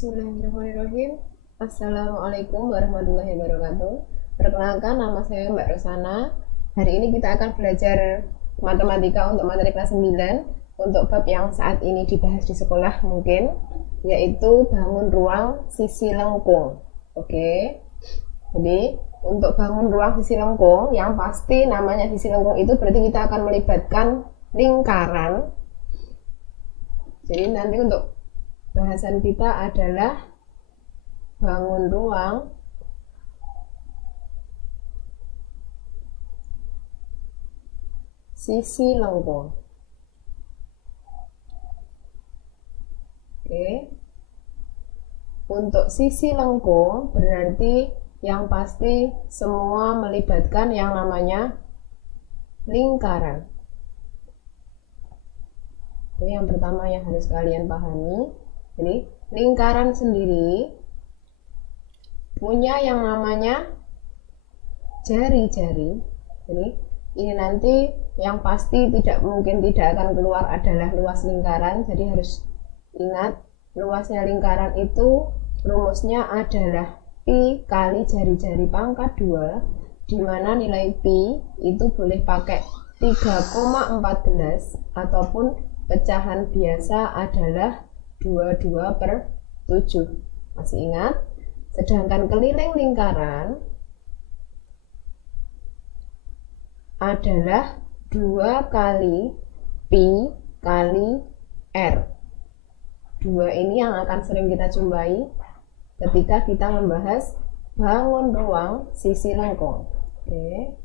Bismillahirrahmanirrahim. Assalamualaikum warahmatullahi wabarakatuh. Perkenalkan, nama saya Mbak Rosana. Hari ini kita akan belajar matematika untuk materi kelas 9 untuk bab yang saat ini dibahas di sekolah mungkin, yaitu bangun ruang sisi lengkung. Oke. Jadi untuk bangun ruang sisi lengkung, yang pasti namanya sisi lengkung itu berarti kita akan melibatkan lingkaran. Jadi nanti untuk bahasan kita adalah bangun ruang sisi lengkung. Oke. Untuk sisi lengkung berarti yang pasti semua melibatkan yang namanya lingkaran. Itu yang pertama yang harus kalian pahami. Jadi lingkaran sendiri punya yang namanya jari-jari. Jadi ini nanti yang pasti tidak mungkin tidak akan keluar adalah luas lingkaran. Jadi harus ingat, luasnya lingkaran itu rumusnya adalah pi kali jari-jari pangkat 2, di mana nilai pi itu boleh pakai 3,14 ataupun pecahan biasa adalah 22/7. Masih ingat? Sedangkan keliling lingkaran adalah 2 kali pi kali r. 2 ini yang akan sering kita jumpai ketika kita membahas bangun ruang sisi lengkung. Oke.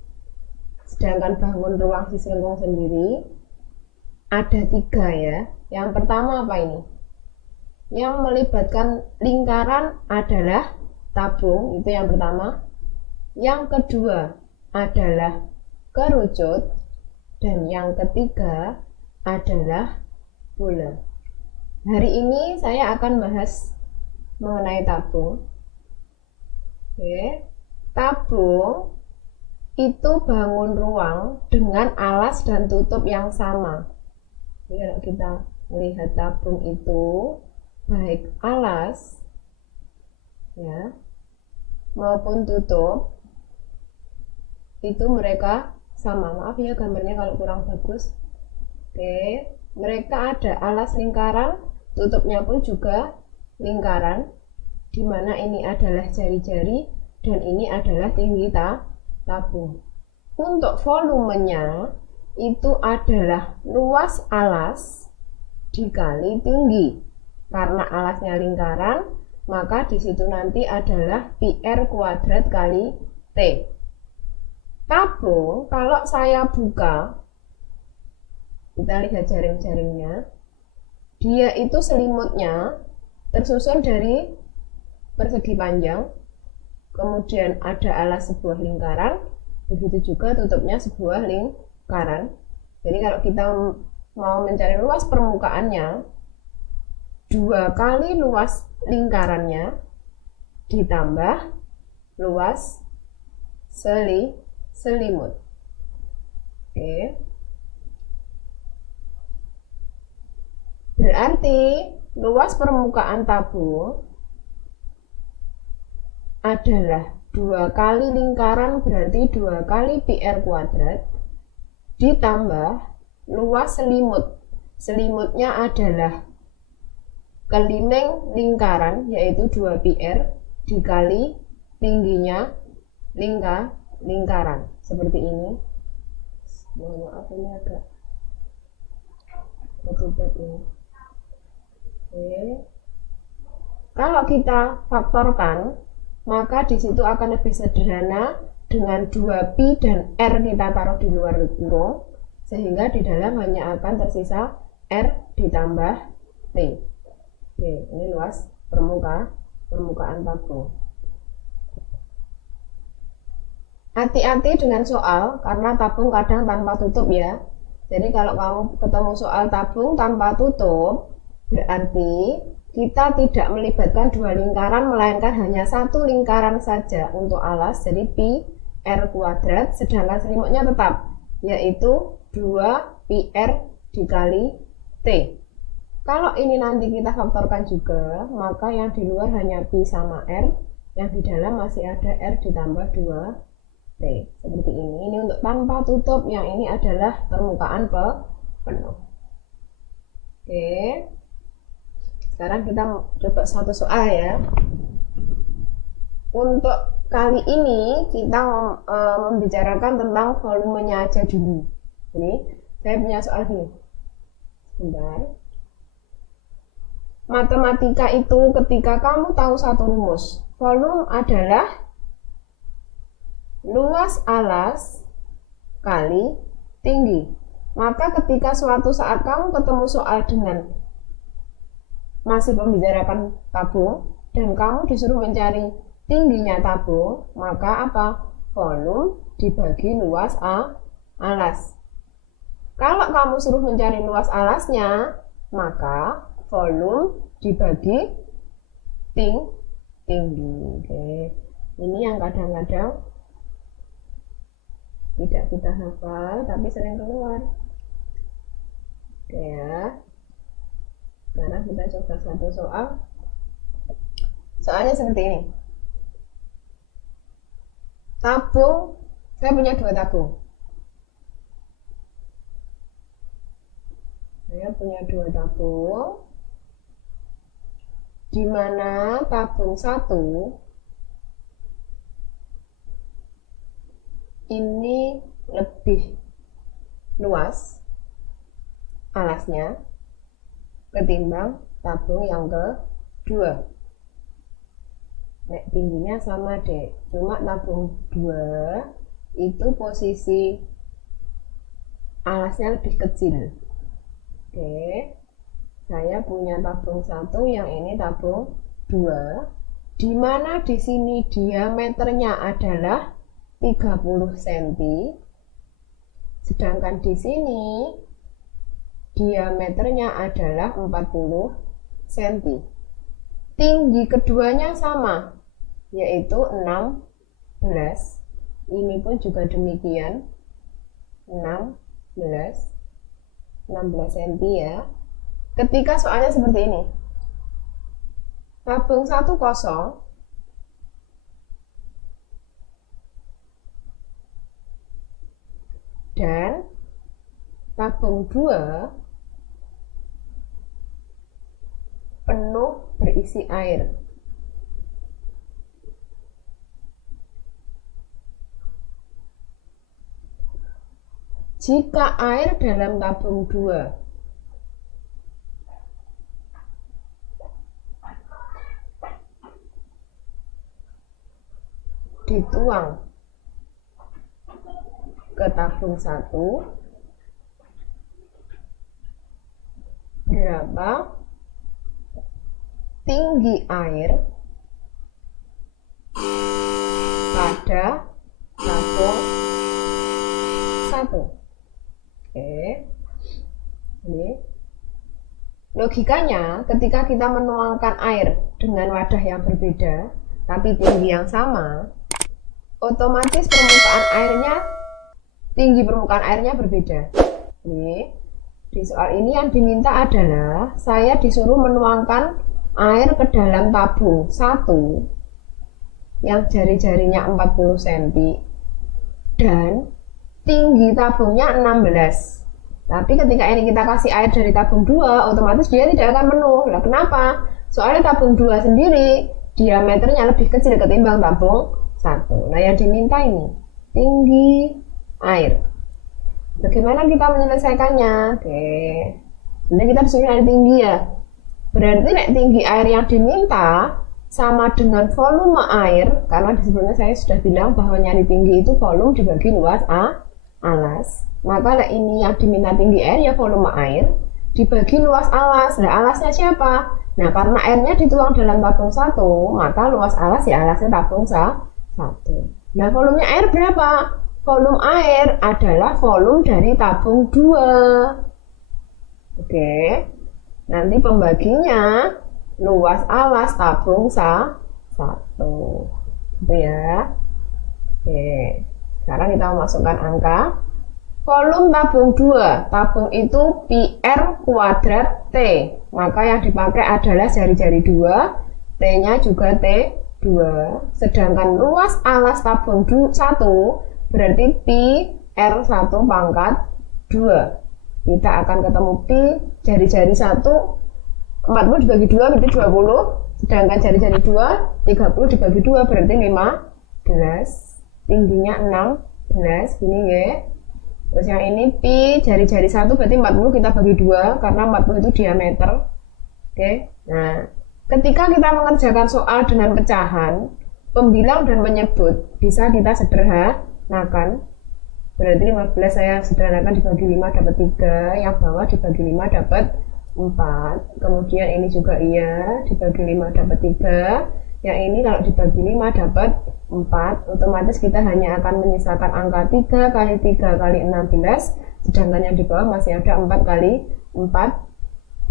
Sedangkan bangun ruang sisi lengkung sendiri ada 3 ya. Yang pertama apa ini? Yang melibatkan lingkaran adalah tabung, itu yang pertama. Yang kedua adalah kerucut, dan yang ketiga adalah bola. Hari ini saya akan bahas mengenai tabung. Oke. Tabung itu bangun ruang dengan alas dan tutup yang sama. Jadi kalau kita melihat tabung itu baik alas ya maupun tutup itu mereka sama. Maaf ya gambarnya kalau kurang bagus. Oke, mereka ada alas lingkaran, tutupnya pun juga lingkaran, di mana ini adalah jari-jari dan ini adalah tinggi tabung. Untuk volumenya itu adalah luas alas dikali tinggi. Karena alasnya lingkaran, maka di situ nanti adalah pi r kuadrat kali T. Tabung, kalau saya buka, kita lihat jaring-jaringnya, dia itu selimutnya tersusun dari persegi panjang, kemudian ada alas sebuah lingkaran, begitu juga tutupnya sebuah lingkaran. Jadi kalau kita mau mencari luas permukaannya, 2 kali luas lingkarannya ditambah luas selimut. Oke. Berarti luas permukaan tabung adalah 2 kali lingkaran, berarti 2 kali pi r kuadrat ditambah luas selimut. Selimutnya adalah keliling lingkaran, yaitu 2 pi r dikali tingginya lingkaran. Seperti ini. Mohon maaf ini agak ribet ini. Oke. Kalau kita faktorkan, maka di situ akan lebih sederhana dengan 2 pi dan r kita taruh di luar kurung, sehingga di dalam hanya akan tersisa r ditambah t. Oke, ini luas permukaan tabung. Hati-hati dengan soal, karena tabung kadang tanpa tutup ya. Jadi kalau kamu ketemu soal tabung tanpa tutup, berarti kita tidak melibatkan 2 lingkaran, melainkan hanya 1 lingkaran saja untuk alas, jadi pi r kuadrat, sedangkan selimutnya tetap, yaitu 2 pi r dikali t. Kalau ini nanti kita faktorkan juga, maka yang di luar hanya Pi sama R, yang di dalam masih ada R ditambah 2T. Seperti ini. Ini untuk tanpa tutup, yang ini adalah permukaan penuh. Oke. Sekarang kita coba satu soal ya. Untuk kali ini kita membicarakan tentang volumenya aja dulu. Ini saya punya soal gini. Sebentar. Matematika itu ketika kamu tahu satu rumus. Volume adalah luas alas kali tinggi. Maka ketika suatu saat kamu ketemu soal dengan masih membicarakan tabung dan kamu disuruh mencari tingginya tabung, maka apa? Volume dibagi luas alas. Kalau kamu suruh mencari luas alasnya, maka volume dibagi tinggi. Oke. Ini yang kadang-kadang tidak kita hafal tapi sering keluar. Oke ya. Sekarang kita coba satu soal. Soalnya seperti ini. Tabung, saya punya 2 tabung. Saya punya 2 tabung, di mana tabung 1 ini lebih luas alasnya ketimbang tabung yang kedua. Tingginya sama deh, cuma tabung 2 itu posisi alasnya lebih kecil. Oke, saya punya tabung 1, yang ini tabung 2, di mana di sini diameternya adalah 30 cm, sedangkan di sini diameternya adalah 40 cm. Tinggi keduanya sama, yaitu 16. Ini pun juga demikian, 16 cm ya. Ketika soalnya seperti ini, tabung 1 kosong, dan tabung 2 penuh berisi air. Jika air dalam tabung 2 dituang ke tabung 1, berapa tinggi air pada tabung 1? Oke. Ini logikanya ketika kita menuangkan air dengan wadah yang berbeda tapi tinggi yang sama, otomatis tinggi permukaan airnya berbeda. Ini di soal ini yang diminta adalah saya disuruh menuangkan air ke dalam tabung 1 yang jari-jarinya 40 cm dan tinggi tabungnya 16. Tapi ketika ini kita kasih air dari tabung 2, otomatis dia tidak akan penuh. Lah kenapa? Soalnya tabung 2 sendiri diameternya lebih kecil ketimbang tabung 1. Nah, yang diminta ini tinggi air. Bagaimana kita menyelesaikannya? Oke. Ini kita disuruh nyari tinggi ya. Berarti tinggi air yang diminta sama dengan volume air, karena di sebelumnya saya sudah bilang bahwa nyari tinggi itu volume dibagi luas alas. Maka ini yang diminta tinggi air ya volume air dibagi luas alas. Nah, alasnya siapa? Nah, karena airnya dituang dalam tabung 1, maka luas alas ya alasnya tabung 1. Nah, volumenya air berapa? Volume air adalah volume dari tabung 2. Oke. Nanti pembaginya luas alas tabung 1. Gitu ya. Oke. Sekarang kita masukkan angka. Volume tabung 2. Tabung itu PR kuadrat T. maka yang dipakai adalah jari-jari 2, T-nya juga T2. Sedangkan luas alas tabung 1 berarti pi R1 pangkat 2. Kita akan ketemu pi jari-jari 1 40 dibagi 2 berarti 20. Sedangkan jari-jari 2 30 dibagi 2 berarti 15. Tingginya 16 gini ya. Terus yang ini pi jari-jari 1 berarti 40 kita bagi 2 karena 40 itu diameter. Oke. Nah, ketika kita mengerjakan soal dengan pecahan, pembilang dan penyebut bisa kita sederhanakan. Berarti 15 saya sederhanakan dibagi 5 dapat 3, yang bawah dibagi 5 dapat 4. Kemudian ini juga iya, dibagi 5 dapat 3. Yang ini kalau dibagi 5 dapat 4. Otomatis kita hanya akan menyisakan angka 3 kali 3 kali 16. Sedangkan yang di bawah masih ada 4 kali 4.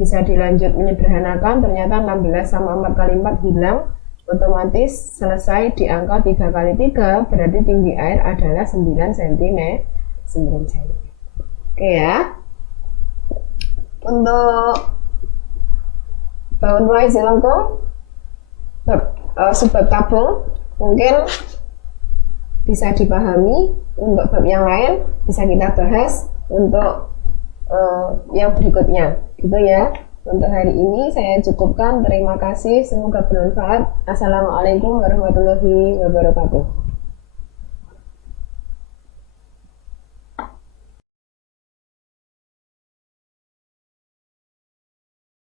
Bisa dilanjut menyederhanakan, ternyata 16 sama 4 kali 4 hilang. Otomatis selesai di angka 3 kali 3, berarti tinggi air adalah 9 cm. 9 cm. Oke ya. Untuk boundary silangkung sebab tabung mungkin bisa dipahami. Untuk bab yang lain bisa kita bahas untuk yang berikutnya gitu ya. Untuk hari ini saya cukupkan. Terima kasih, semoga bermanfaat. Assalamualaikum warahmatullahi wabarakatuh.